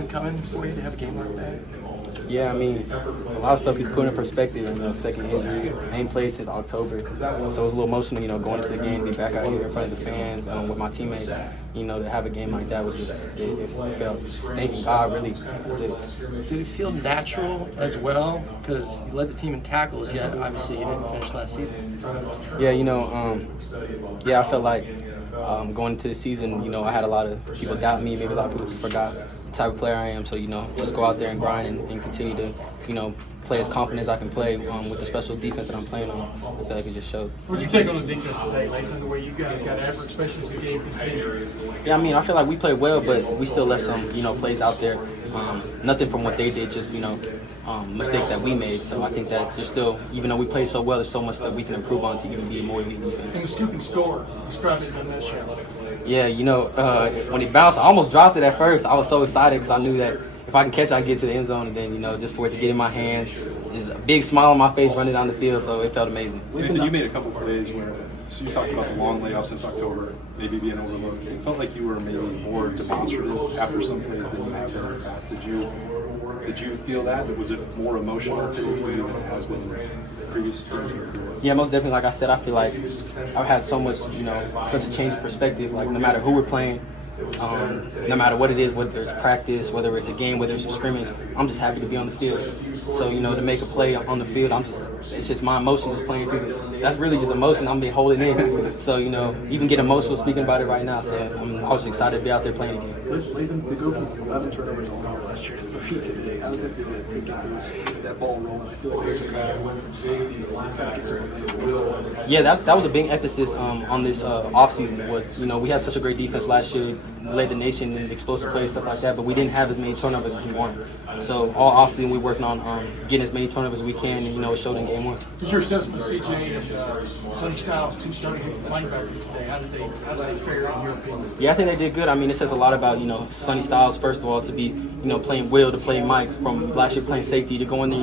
time coming for you to have a game like that? Yeah, I mean, a lot of stuff he's put in perspective. Second injury, ain't played since October, so it was a little emotional. Going into the game, be back out here in front of the fans with my teammates. To have a game like that was just it felt thanking God really. That's it. Did it feel natural as well? Because you led the team in tackles, yet obviously you didn't finish last season. Yeah, I felt like going into the season, I had a lot of people doubt me. Maybe a lot of people forgot the type of player I am. So, just go out there and grind and continue to, play as confident as I can play with the special defense that I'm playing on. I feel like it just showed. What'd you take on the defense today, Lathan, the way you guys got after, especially as the game continued? Yeah, I feel like we played well, but we still left some, plays out there. Nothing from what they did, just, mistakes that we made. So I think that there's still, even though we played so well, there's so much that we can improve on to even be a more elite defense. And the scoop and score, describe it in that show. Yeah, when it bounced, I almost dropped it at first. I was so excited because I knew that if I can catch it, I can get to the end zone. And then, just for it to get in my hand, just a big smile on my face running down the field. So it felt amazing. Lathan, you made a couple plays where, so you talked about the long layoff since October, maybe being overlooked. It felt like you were maybe more demonstrative after some plays than you have been in the past. Did you feel that? Was it more emotional today for you than it has been in previous games of your career? Yeah, most definitely. Like I said, I feel like I've had so much, such a change of perspective. Like no matter who we're playing, no matter what it is, whether it's practice, whether it's a game, whether it's a scrimmage, I'm just happy to be on the field. So, to make a play on the field, it's just my emotion just playing through it. That's really just emotion I'm been holding in. So, even get emotional speaking about it right now. So I was excited to be out there playing again. Lathan, to go from 11 turnovers all year last year to 3 today, how does it feel to get that ball rolling? I feel like there's a kind of get some. Yeah, that was a big emphasis on this offseason was, we had such a great defense last year, led the nation in explosive plays, stuff like that, but we didn't have as many turnovers as we wanted. So all offseason we're working on getting as many turnovers as we can, and, it showed in game one. What's your assessment of CJ and Sonny Styles, two starting linebackers today? How did they fare in your opinion? Yeah, I think they did good. It says a lot about, Sonny Styles, first of all, to be, playing Will, to play Mike, from last year playing safety, to go in there,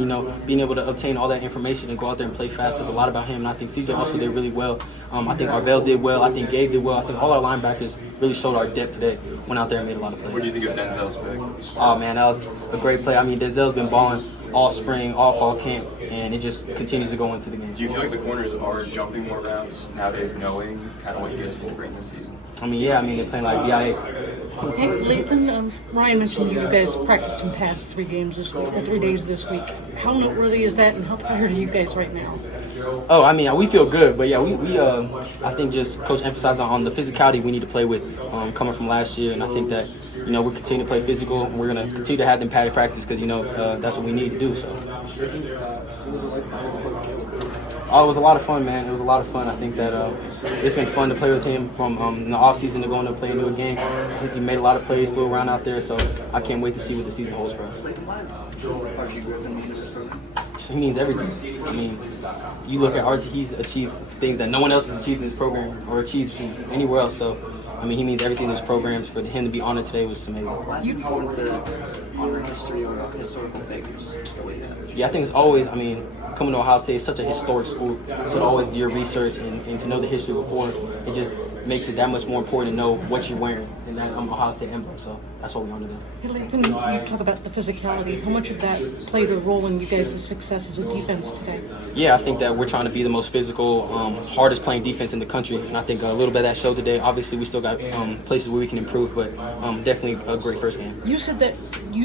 being able to obtain all that information and go out there and play fast. Says a lot about him, and I think CJ also did really well. I think Arvell did well. I think Gabe did well. I think all our linebackers really showed our depth today. Went out there and made a lot of plays. What do you think of Denzel's pick? Oh, man, that was a great play. Denzel's been balling all spring, all fall camp, and it just continues to go into the game. Do you feel like the corners are jumping more routes nowadays, knowing kind of what you guys need to bring this season? They're playing like BIA. Hey, Lathan, Ryan mentioned you guys practiced in pads 3 games this week, or 3 days this week. How noteworthy is that, and how tired are you guys right now? Oh, we feel good, but yeah, we I think just Coach emphasized on the physicality we need to play with coming from last year, and I think that we're continuing to play physical, and we're going to continue to have them padded practice because that's what we need to do. So. What was it like for you to play with Caleb? Oh, it was a lot of fun, man. It was a lot of fun. I think that it's been fun to play with him from in the offseason to going to play into a game. I think he made a lot of plays, flew around out there, so I can't wait to see what the season holds for us. Why does Archie Griffin mean to this program? He means everything. You look at Archie, he's achieved things that no one else has achieved in this program or achieved anywhere else. So, he means everything in this program. For him to be honored today was amazing. Why is it important to honor history or historical figures? Yeah, I think it's always, coming to Ohio State is such a historic school. So to always do your research and to know the history before, it just makes it that much more important to know what you're wearing and that Ohio State emblem. So that's what we want to do. Hey, Lathan, you talk about the physicality. How much of that played a role in you guys' success as a defense today? Yeah, I think that we're trying to be the most physical, hardest playing defense in the country. And I think a little bit of that showed today. Obviously, we still got places where we can improve, but definitely a great first game. You said that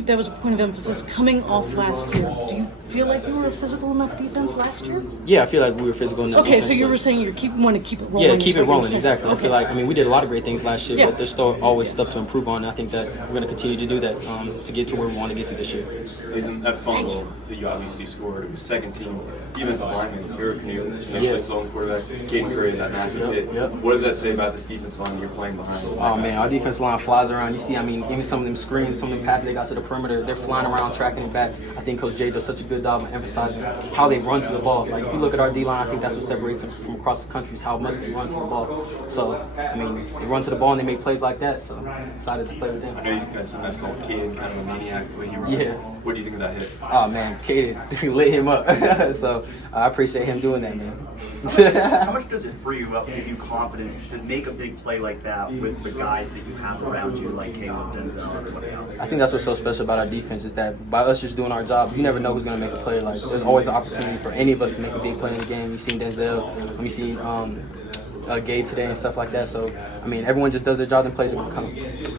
that was a point of emphasis coming off last year. Do you feel like you were a physical enough defense last year? Yeah, I feel like we were physical enough. Okay, so you were saying you want to keep it rolling. Yeah, keep it rolling, exactly. Okay. I feel like, we did a lot of great things last year, but there's still always stuff to improve on. And I think that we're going to continue to do that to get to where we want to get to this year. That fumble that you obviously scored, it was second team defensive lineman, Eric Canoe, initially solo quarterback, Caden Curry, that massive hit. Yep. What does that say about this defensive line that you're playing behind? Oh, man, our defensive line flies around. You see, even some of them screens, some of them passes they got to the perimeter, they're flying around, tracking it back. I think Coach Jay does such a good job of emphasizing how they run to the ball. Like, if you look at our D-line, I think that's what separates them from across the country is how much they run to the ball. So, they run to the ball and they make plays like that. that. So excited to play with him. I know you guys sometimes call Caden kind of a maniac the way he runs. Yeah. What do you think of that hit? Oh man, Kaden lit him up. So I appreciate him doing that, man. How much does it free you up, give you confidence to make a big play like that with the guys that you have around you, like Caleb, Denzel, everybody else? I think that's what's so special about our defense is that by us just doing our job, you never know who's going to make a play. Like there's always an opportunity for any of us to make a big play in the game. You've seen Denzel, we've seen Gabe today and stuff like that. So I mean, everyone just does their job and plays it when it comes.